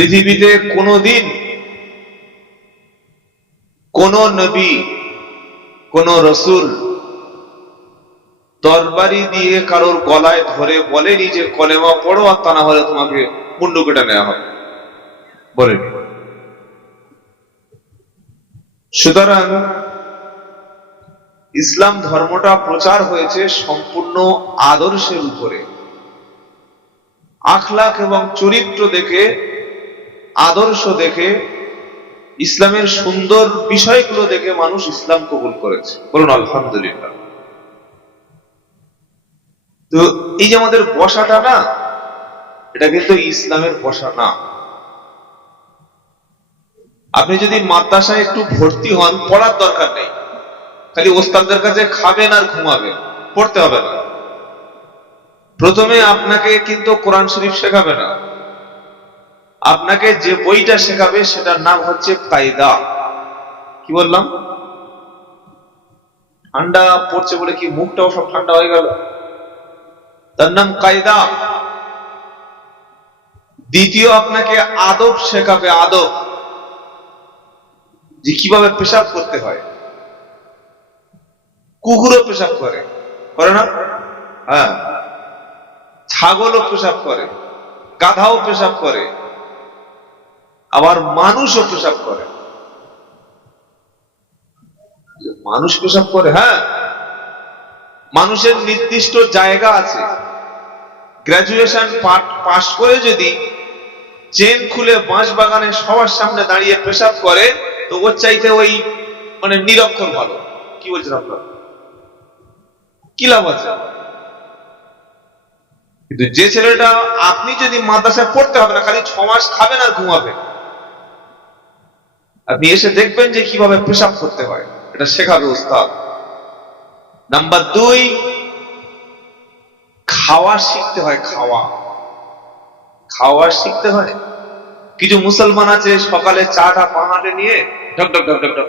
পৃথিবীতে কোনোদিন কোন নবী কোন রসুল তরবারি দিয়ে কারোর গলায় ধরে বলেনি যে কলেমা পড়ো, আর তা না হলে তোমাকে মুন্ডু কেটে নেওয়া হবে, বলেনি। সুতরাং ইসলাম ধর্মটা প্রচার হয়েছে সম্পূর্ণ আদর্শের উপরে। আখলাক এবং চরিত্র দেখে, আদর্শ দেখে, ইসলামের সুন্দর বিষয়গুলো দেখে মানুষ ইসলাম কবুল করেছে। বলুন আলহামদুলিল্লাহ। তো এই যে আমাদের বসাটা না, এটা কিন্তু ইসলামের বসা না। আপনি যদি মাদ্রাসায় একটু ভর্তি হন, পড়ার দরকার নেই, খালি ওস্তাদদের কাছে খাবেন আর ঘুমাবেন, পড়তে হবে না। প্রথমে আপনাকে কিন্তু কোরআন শরীফ শেখাবে না, আপনাকে যে বইটা শেখাবে সেটার নাম হচ্ছে কায়দা। কি বললাম? ঠান্ডা পড়ছে বলে কি মুখটাও সব ঠান্ডা হয়ে গেল? তার নাম কায়দা। দ্বিতীয়, আপনাকে আদব শেখাবে, আদব, যে কিভাবে পেশাব করতে হয়। কুকুরও পেশাব করে, করে না? হ্যাঁ, ছাগলও পেশাব করে, গাধাও পেশাব করে, আবার মানুষও পেশাব করে। মানুষ পেশাব করে, হ্যাঁ, মানুষের নির্দিষ্ট জায়গা আছে। গ্রাজুয়েশন পাশ করে যদি চেন খুলে বাঁশ বাগানে সবার সামনে দাঁড়িয়ে পেশাব করে, তো ওর চাইতে ওই মানে নিরক্ষর ভালো। কি বলছেন আপনার? কি লাভ আছে? কিন্তু যে ছেলেটা, আপনি যদি মাদ্রাসায় পড়তে হবে না, খালি 6 মাস খাবেন আর ঘুমাবেন, আপনি এসে দেখবেন যে কিভাবে পেশাব করতে হয়, এটা শেখাবে উস্তাদ। নাম্বার 2, খাওয়া শিখতে হয়। খাওয়া শিখতে হয়। কিছু মুসলমান আছে সকালে চাটা পাহাড়ে নিয়ে ঢক ঢক ঢক ঢক ঢক।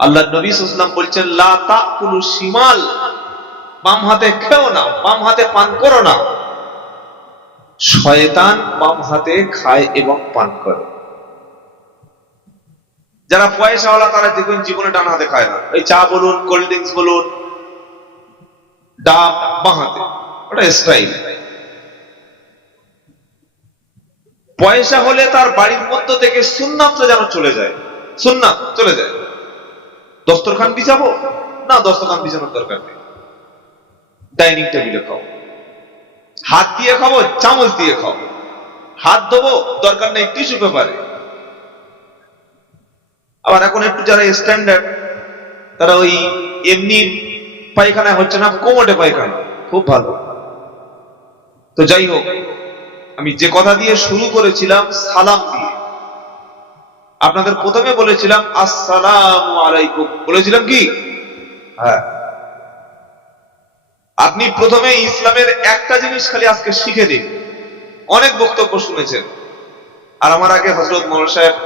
আল্লাহ নবী সাল্লাল্লাহু আলাইহি ওয়াসাল্লাম বলেছেন, লা তাকুলু শিমাল, বাম হাতে খেও না, বাম হাতে পান করো না। শয়তান বাম হাতে খায় এবং পান করে। যারা পয়সাওয়ালা তারা দেখবেন জীবনে ডান হাতে খায় না। এই চা বলুন, কোল্ড ড্রিঙ্কস বলুন, ডাব বাম হাতে, ওটা স্টাইল। পয়সা হলে তার বাড়ির মধ্য থেকে সুন্নাতটা যেন চলে যায়, সুন্নাত চলে যায়। দস্তরখান বিছাবো না, দস্তরখান বিছানোর দরকার নেই, ডাইনিং টেবিলে খাও। হাত দিয়ে খাবো, চামচ দিয়ে খাও। হাত ধোবো, দরকার নেই টিস্যু পেপারে। আবার এখন একটু যারা স্ট্যান্ডার্ড, তারা ওই এমনি পায়খানা হচ্ছে না, কোমোটে পায়খানা, খুব ভালো। তো যাই হোক, আমি যে কথা দিয়ে শুরু করেছিলাম, সালাম দিয়ে। আপনাদের প্রথমে বলেছিলাম আসসালামু আলাইকুম, বলেছিলাম কি? হ্যাঁ, আপনি প্রথমে ইসলামের একটা জিনিস খালি আজকে শিখে দিন। অনেক বক্তব্য শুনেছেন, আর আমার আগে হযরত মওলানা সাহেব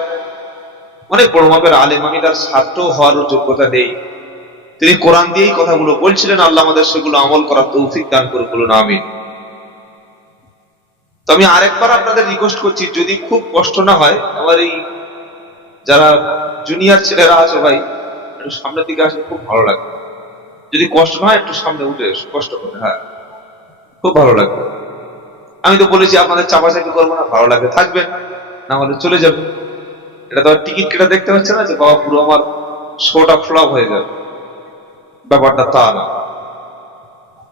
অনেক বড় মাপের আলেম, আমি তার ছাত্র হওয়ার যোগ্যতা নেই, তিনি কোরআন দিয়েই কথাগুলো বলছিলেন। আল্লাহ আমাদের সেগুলো আমল করার তৌফিক দান করে, বলুন আমিন। তো আমি আরেকবার আপনাদের রিকোয়েস্ট করছি, যদি খুব কষ্ট না হয়, আমার এই যারা জুনিয়র ছেলেরা আছে, ভাই একটু সামনের দিকে আসলে খুব ভালো লাগবে। যদি কষ্ট না হয়, একটু সামনে উঠে এসো কষ্ট করে, হ্যাঁ, খুব ভালো লাগবে। আমি তো বলেছি আপনাদের চাপাচাপি করবো না, ভালো লাগে থাকবেন, না হলে চলে যাবে। এটা তো টিকিট কেটে দেখতে পাচ্ছে না যে বাবা পুরো আমার শোটা ফ্লপ হয়ে যাবে, ব্যাপারটা তা না।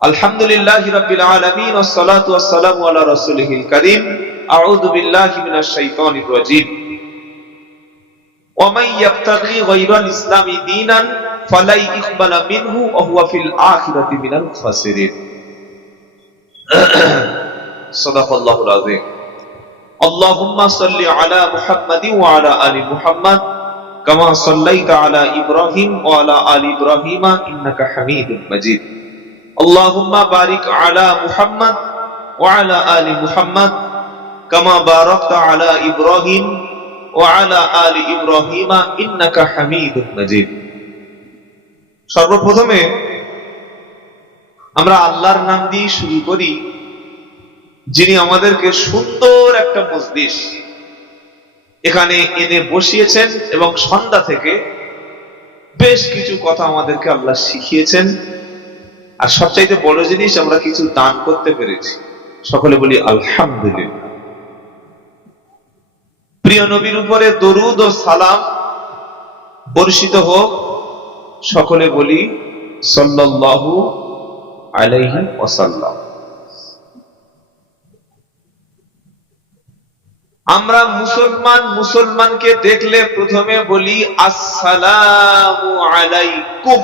আলহামদুলিল্লাহি রাব্বিল আলামিন, ওয়াসসালাতু ওয়াসসালামু আলা রাসূলিহিল কারীম। আউযু বিল্লাহি মিনাশ শাইতানির রাজীম। ওয়া মান ইয়াবতাগি গায়রাল ইসলামি দীনান ফালাই ইকবালা মিনহু ওয়া হুয়া ফিল আখিরাতি মিনাল খাসিরিন। সাদাকাল্লাহুল আযীম। আল্লাহুম্মা সাল্লি আলা মুহাম্মাদিন ওয়া আলা আলি মুহাম্মাদ কামা সাল্লাইতা আলা ইব্রাহিম ওয়া আলা আলি ইব্রাহিম ইন্নাকা হামিদুম মাজিদ। আল্লাহুম্মা বারিক আলা মুহাম্মাদ ওয়া আলা আলি মুহাম্মাদ কামা বারাকতা আলা ইব্রাহিম ওয়া আলা আলি ইব্রাহিম ইন্নাকা হামিদুম মাজিদ। সর্বপ্রথমে আমরা আল্লাহর নাম দিয়ে শুরু করি, যিনি আমাদেরকে সুন্দর একটা মজলিস এখানে এনে বসিয়েছেন এবং সন্ধ্যা থেকে বেশ কিছু কথা আমাদেরকে আল্লাহ শিখিয়েছেন। আর সবচাইতে বড় জিনিস, আমরা কিছু দান করতে পেরেছি। সকলে বলি আলহামদুলিল্লাহ। প্রিয় নবীর উপরে দরুদ ও সালাম বর্ষিত হোক। সকলে বলি সাল্লাল্লাহু আলাইহি ওয়াসাল্লাম। আমরা মুসলমানকে দেখলে প্রথমে বলি আসসালামু আলাইকুম।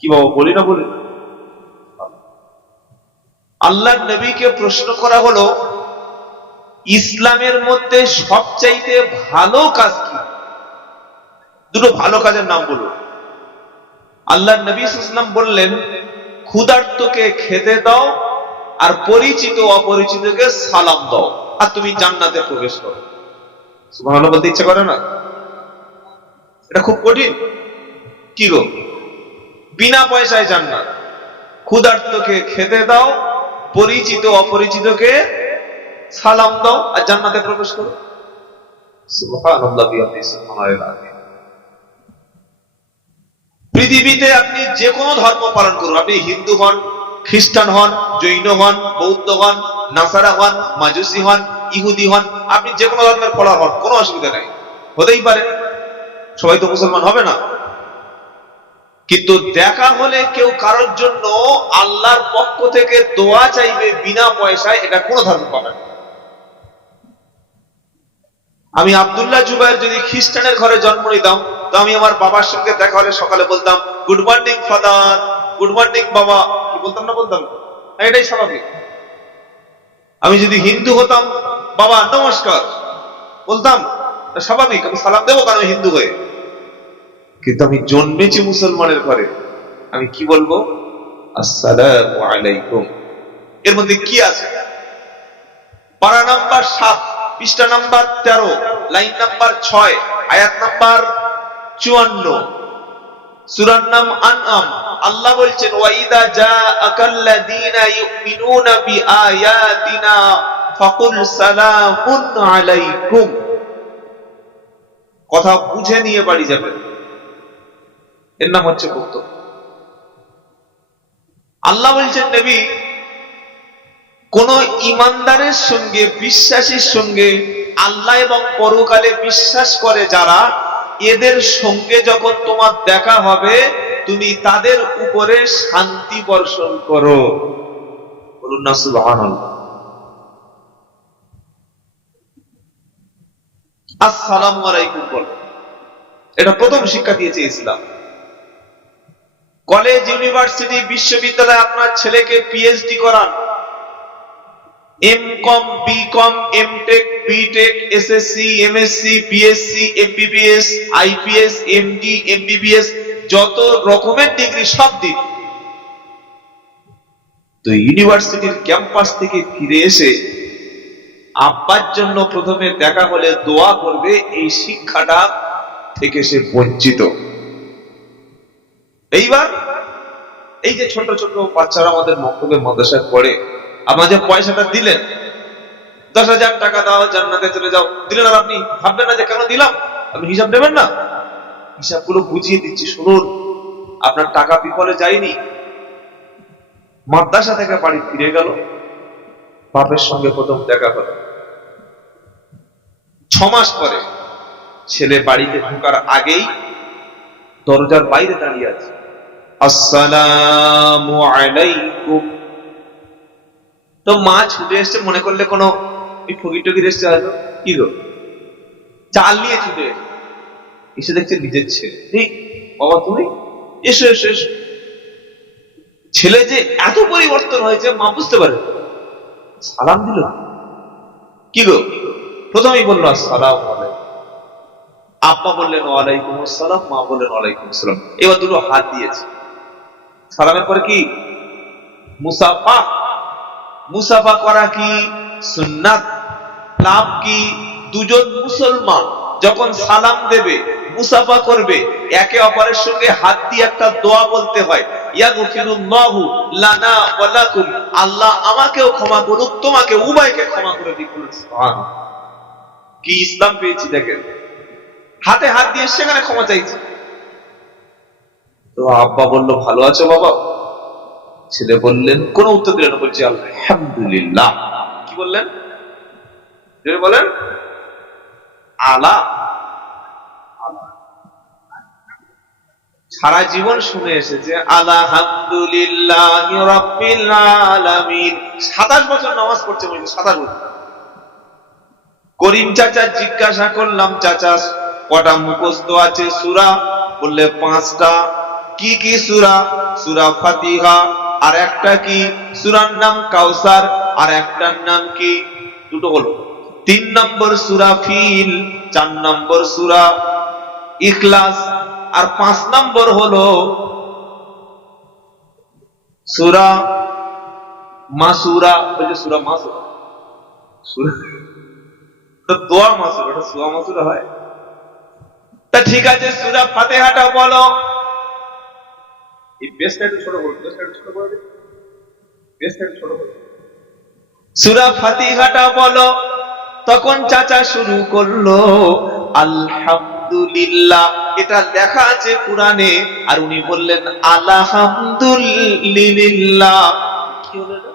কি বাবা বলি না বলি? আল্লাহর নবীকে প্রশ্ন করা হলো, ইসলামের মধ্যে সবচাইতে ভালো কাজ কি? দুটো ভালো কাজের নাম বলুন। আল্লাহর নবী সাল্লাল্লাহু আলাইহি ওয়াসাল্লাম বললেন, ক্ষুধার্তকে খেতে দাও, আর পরিচিত অপরিচিতকে সালাম দাও, আর তুমি জান্নাতে প্রবেশ করো। সুবহানাল্লাহ বলতে ইচ্ছা করে না? এটা খুব কঠিন। কি গো? বিনা পয়সায় জান্নাত। ক্ষুধার্তকে খেতে দাও, পরিচিত অপরিচিতকে সালাম দাও, আর জান্নাতে প্রবেশ করো। সুবহানাল্লাহ বিহামদিহি সুবহানাল্লাহিল আযীম। পৃথিবীতে আপনি যে কোনো ধর্ম পালন করুন, আপনি হিন্দু হন, খ্রিস্টান হন, জৈন হন, বৌদ্ধ হন, নাসারা হন, মাজুসি হন, ইহুদি হন, আপনি যে কোনো ধর্মের ফলোয়ার হন, কোনো অসুবিধা নেই, হতেই পারে। সবাই তো মুসলমান হবে না। কিন্তু দেখা হলে কেউ কারোর জন্য আল্লাহর পক্ষ থেকে দোয়া চাইবে বিনা পয়সায়, এটা কোনো ধর্ম পাবে না। আমি আব্দুল্লাহ জুবাইর যদি খ্রিস্টানের ঘরে জন্ম নিতাম, তো আমি আমার বাবার সঙ্গে দেখা হলে সকালে বলতাম, good morning father, good morning বাবা। কি বলতাম না? বলতাম। এটাই স্বাভাবিক। আমি যদি হিন্দু হতাম, বাবা নমস্কার বলতাম, স্বাভাবিক, আমি সালাম দেবো কারণ আমি হিন্দু হয়ে। কিন্তু আমি জন্মেছি মুসলমানের ঘরে, আমি কি বলবো? আসসালামু আলাইকুম। এর মধ্যে কি আছে? পারা নাম্বার 7, পৃষ্ঠা নাম্বার 13, লাইন নাম্বার 6, আয়াত নাম্বার 54, সূরার নাম আনআম। আল্লাহ বলছেন, ওয়াইদা জাআকাল্লাযীনা ইউমিনুনা বিআয়াতিনা ফাকুল সালামুন আলাইকুম। কথা বুঝে নিয়ে বাড়ি যাবেন, এর নাম হচ্ছে বক্তব্য। আল্লাহ বলছেন, নবী, কোন ইমানদারের সঙ্গে, বিশ্বাসীর সঙ্গে, আল্লাহ এবং পরকালে বিশ্বাস করে যারা, এদের সঙ্গে যখন তোমার দেখা হবে, তুমি তাদের উপরে শান্তি বর্ষণ করো। বলুন না সুবহানাল্লাহ। আসসালামু আলাইকুম বলো, এটা প্রথম শিক্ষা দিয়েছে ইসলাম। কলেজ, ইউনিভার্সিটি, বিশ্ববিদ্যালয়ে আপনার ছেলেকে পিএইচডি করান, MCom, BCom, MTech, BTech, SSC, MSc, BSc, MBBS, IPS, MD, MBBS, যত রকমের ডিগ্রি সব দিন। তো ইউনিভার্সিটির ক্যাম্পাস থেকে ফিরে এসে আব্বার জন্য প্রথমে দেখা হলে দোয়া করবে, এই শিক্ষাটা থেকে সে বঞ্চিত। এইবার এই যে ছোট ছোট বাচ্চারা আমাদের মক্তবে মাদ্রাসায় পড়ে, আপনার যে পয়সাটা দিলেন, 10,000 টাকা দাও জান্নাতে চলে যাও, দিলেন, আর আপনি ভাববেন না যে কেন দিলাম, আপনি হিসাব নেবেন না? হিসাবগুলো বুঝিয়ে দিচ্ছি, শুনুন। আপনার টাকা বিফলে যায়নি। মাদ্রাসা থেকে বাড়ি ফিরে গেল, বাপের সঙ্গে প্রথম দেখা হলো। 6 মাস পরে ছেলে বাড়িতে ঢোকার আগেই দরজার বাইরে দাঁড়িয়ে আছে, আসসালামু আলাইকুম। তো মা ছুটে এসছে, মনে করলে কোনো ফকির টকির এসছে হয়তো, কি গো, চাল নিয়ে ছুটে এসে দেখছে নিজের ছেলে। বাবা তুমি, এসো এসো এসো। ছেলে যে এত পরিবর্তন হয়েছে মা বুঝতে পারে। সালাম দিল, কি গো, প্রথমেই বললো আসসালামু আলাইকুম। আব্বা বললেন ওয়ালাইকুম আসসালাম, মা বললেন ওয়ালাইকুম আসসালাম। এবার দুটো হাত দিয়েছে। সালামের পরে কি মুসাফা, মুসাফা করা কি সুন্নাত। লাভ কি? দুজন মুসলমান যখন সালাম দেবে, মুসাফা করবে, একে অপরের সঙ্গে হাত দিয়ে একটা দোয়া বলতে হয়। ইয়াগফিরুল্লাহু লানা ওয়া লাকুম, আল্লাহ আমাকেও ক্ষমা করুক, তোমাকে উভয়কে ক্ষমা করে দিক। সুবহানাল্লাহ, কি ইসলাম পেয়েছি দেখেন, হাতে হাত দিয়ে সেখানে ক্ষমা চাইছে। তো আব্বা বলল, ভালো আছো বাবা? ছেলে বললেন, কোন উত্তর দিলেন না, বলছে আলহামদুলিল্লাহ। কি বললেন? বলেন আলা। সারা জীবন শুনে এসেছে আলহামদুলিল্লাহি রাব্বিল আলামিন। 27 বছর নামাজ পড়ছে, বলছে 27 বছর। করিম চাচা জিজ্ঞাসা করলাম, চাচা কটা মুখস্থ আছে সূরা? বললে 5টা। কি কি সূরা? সূরা ফাতিহা, আর একটা কি? সূরার নাম কাউসার, আর একটার নাম কি? দুটো হলো। 3 নম্বর সূরা ফিল, 4 নম্বর সূরা ইখলাস, আর 5 নম্বর হলো সূরা মাসুরা। বলছে সূরা মাসুরা, সূরা তো দোয়া মাসুরা, ওটা সূরা মাসুরা হয়? তা ঠিক আছে, সূরা ফাতিহাটা বলো। এই বেসটা একটু ছোট করো, বেসটা একটু ছোট করে দিন, বেসটা একটু ছোট করো। সূরা ফাতিহাটা বলো। তখন চাচা শুরু করলো আলহামদুলিল্লাহ, এটা লেখা আছে কোরআনে, আর উনি বললেন আলহামদুলিল্লাহ। কি হলো এটা?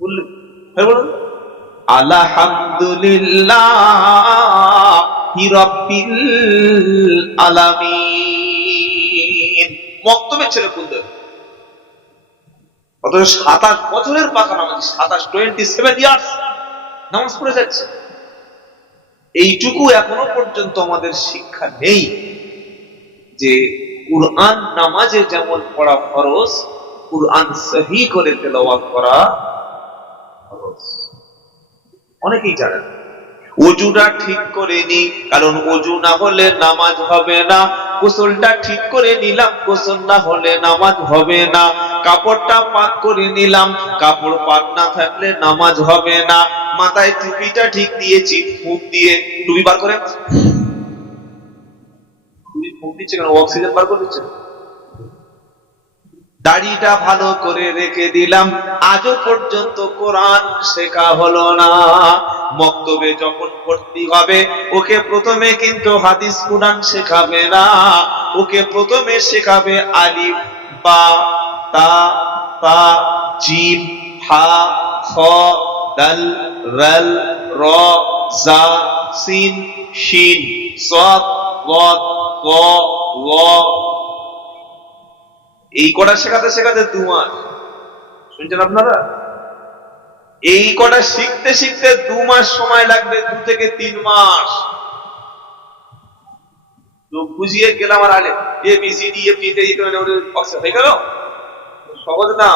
বললেন, বলুন আলহামদুলিল্লাহি রাব্বিল আলামিন। মক্তবে ছেলে বলতে অত 27 বছরের পাকা নামাজ, 27 ইয়ার্স নামাজ পড়ে যাচ্ছে। এইটুকু এখনো পর্যন্ত আমাদের শিক্ষা নেই যে কুরআন নামাজে যেমন পড়া ফরজ, কুরআন সহি করে তেলাওয়াত করা ফরজ। অনেকেই জানেন। ওযুটা ঠিক করে নি, কারণ ওযু না হলে নামাজ হবে না। গোসলটা ঠিক করে নিলাম, গোসল না হলে নামাজ হবে না। কাপড়টা পাক করে নিলাম, কাপড় পাক না থাকলে নামাজ হবে না। মাথায় টুপিটা ঠিক দিয়েছি, মুখ দিয়ে টুপি বার করে মুখ দিচ্ছে কেন? অক্সিজেন বার করে দিচ্ছে। দাড়িটা ভালো করে রেখে দিলাম, আজও পর্যন্ত কোরআন শেখা হলো না। মক্তবে যখন ভর্তি হবে, ওকে প্রথমে কিন্তু হাদিস কোরআন শেখাবে না, ওকে প্রথমে শেখাবে আলিফ বা তা তা জিম হা খ দাল রাল র জা সিন শিন সাদ ওয়াদ ক ওয়া। এই কটা শেখাতে শেখাতে 2 মাস। শুনছেন আপনারা? এই কটা শিখতে শিখতে 2 মাস সময় লাগবে, 2 থেকে 3 মাস। তো বুঝিয়ে গেলাম আর আলে A B C D F G হয়ে গেল? সহজ না।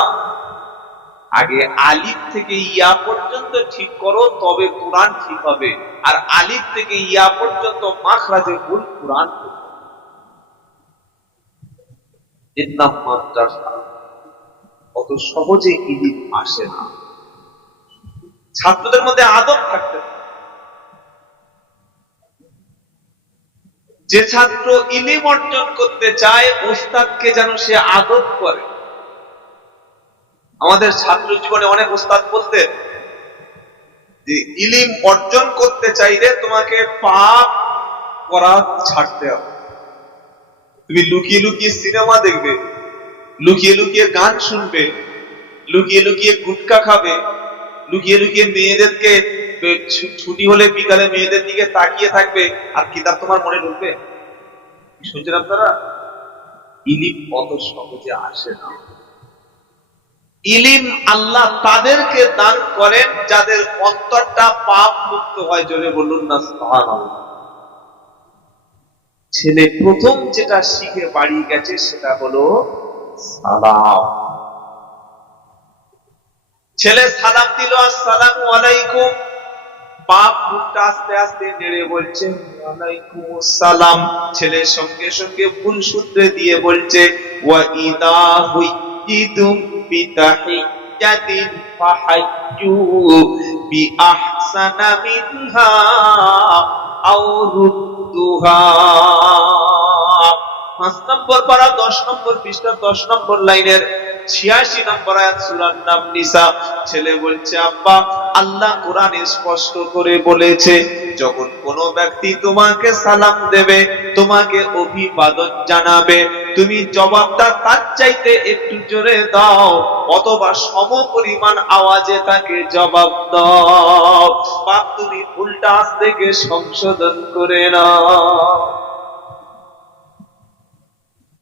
আগে আলিফ থেকে ইয়া পর্যন্ত ঠিক করো, তবে কোরআন ঠিক হবে। আর আলিফ থেকে ইয়া পর্যন্ত মাখরাজে ভুল, কোরআন এর নাম মাদ্রাসা। অত সহজে ইলিম আসে না। ছাত্রদের মধ্যে আদব থাকতে, যে ছাত্র ইলিম অর্জন করতে চায়, ওস্তাদকে যেন সে আদব করে। আমাদের ছাত্র জীবনে অনেক ওস্তাদ বলতেন যে ইলিম অর্জন করতে চাইলে তোমাকে পাপ করা ছাড়তে হবে। তুমি লুকিয়ে লুকিয়ে সিনেমা দেখবে, লুকিয়ে লুকিয়ে গান শুনবে, লুকিয়ে লুকিয়ে গুটকা খাবে, লুকিয়ে লুকিয়ে মেয়েদেরকে ছুটি হলে বিকালে মেয়েদের দিকে তাকিয়ে থাকবে, আর কিতাব তোমার মনে ঢুকবে। শুনছেন আপনারা? ইলিম অত সহজে আসে না। ইলিম আল্লাহ তাদেরকে দান করেন যাদের অন্তরটা পাপ মুক্ত হয়। জোরে বলুন না সুবহানাল্লাহ। ছেলে প্রথম যেটা শিখে বাড়ি গেছে সেটা হলো সালাম। ছেলে সালাম দিল, আসসালামু আলাইকুম। বাপ মুখটা আস্তে আস্তে নেড়ে বলছে ওয়ালাইকুম আসসালাম। ছেলে সঙ্গে সঙ্গে ভুল সূত্রে দিয়ে বলছে ওয়া ইদা হুইতুম বিতাহিয়াতিন ফাহাইয়ু বিআহসানা মিনহা আও রুদ্দুহা। 5 নম্বর পারা 10 নম্বর পৃষ্ঠা 10 নম্বর লাইনের 86 নম্বর আয়াত সূরার নাম নিসা। ছেলে বলছে, আব্বা, আল্লাহ কোরআনে স্পষ্ট করে বলেছে, যখন কোনো ব্যক্তি তোমাকে সালাম দেবে, তোমাকে অভিবাদন জানাবে, তুমি জবাবটা তার চাইতে একটু জোরে দাও অথবা সমপরিমাণ আওয়াজে তাকে জবাব দাও, বা তুমি ভুলটা আজ থেকে সংশোধন করে নাও।